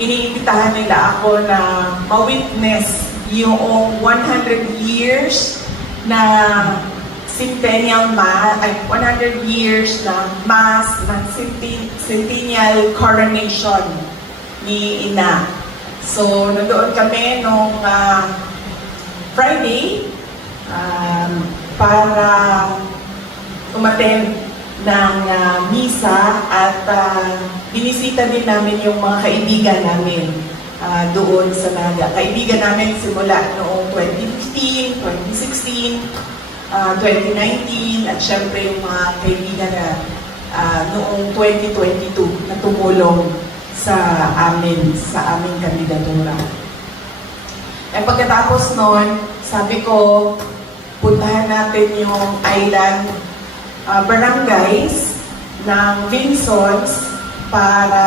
iniimbitahan nila ako na ma-witness yung 100 years na centennial mass, ay 100 years na mass ng centennial coronation ni Ina. So, nandoon kami nung Friday para umattend ng misa at binisita din namin yung mga kaibigan namin doon sa Naga. Kaibigan namin simula noong 2015, 2016, 2019 at syempre yung mga kaibigan na noong 2022 na tumulong sa aming kandidatura. Eh pagkatapos noon, sabi ko, puntahan natin yung island barangays ng Vinsons para